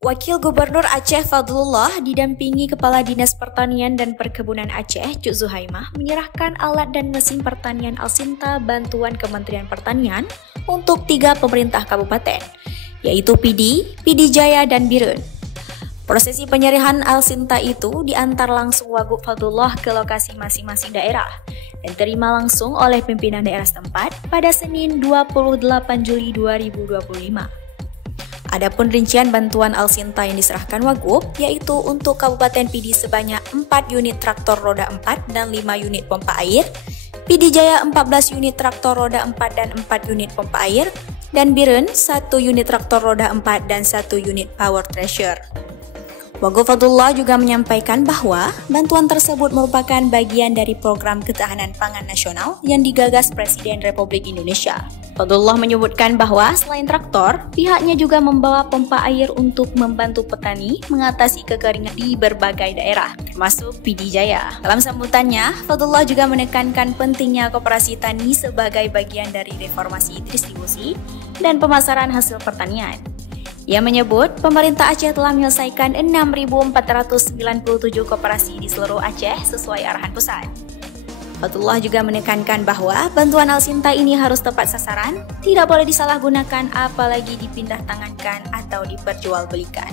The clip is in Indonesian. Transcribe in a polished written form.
Wakil Gubernur Aceh Fadlullah didampingi Kepala Dinas Pertanian dan Perkebunan Aceh, Cuk Zuhaimah, menyerahkan alat dan mesin pertanian Alsinta bantuan Kementerian Pertanian untuk 3 pemerintah kabupaten, yaitu Pidi, Pidi Jaya, dan Birun. Prosesi penyerahan Alsinta itu diantar langsung Wagub Fadlullah ke lokasi masing-masing daerah dan terima langsung oleh pimpinan daerah setempat pada Senin 28 Juli 2025. Adapun rincian bantuan Alsinta yang diserahkan Wagub yaitu untuk Kabupaten Pidi sebanyak 4 unit traktor roda 4 dan 5 unit pompa air, Pidi Jaya 14 unit traktor roda 4 dan 4 unit pompa air, dan Birun 1 unit traktor roda 4 dan 1 unit power thresher. Wagub Fadlullah juga menyampaikan bahwa bantuan tersebut merupakan bagian dari program ketahanan pangan nasional yang digagas Presiden Republik Indonesia. Fadlullah menyebutkan bahwa selain traktor, pihaknya juga membawa pompa air untuk membantu petani mengatasi kekeringan di berbagai daerah, termasuk Pidi Jaya. Dalam sambutannya, Fadlullah juga menekankan pentingnya koperasi tani sebagai bagian dari reformasi distribusi dan pemasaran hasil pertanian. Ia menyebut pemerintah Aceh telah menyelesaikan 6.497 koperasi di seluruh Aceh sesuai arahan pusat. Fadlullah juga menekankan bahwa bantuan Alsinta ini harus tepat sasaran, tidak boleh disalahgunakan apalagi dipindah tangankan atau diperjualbelikan.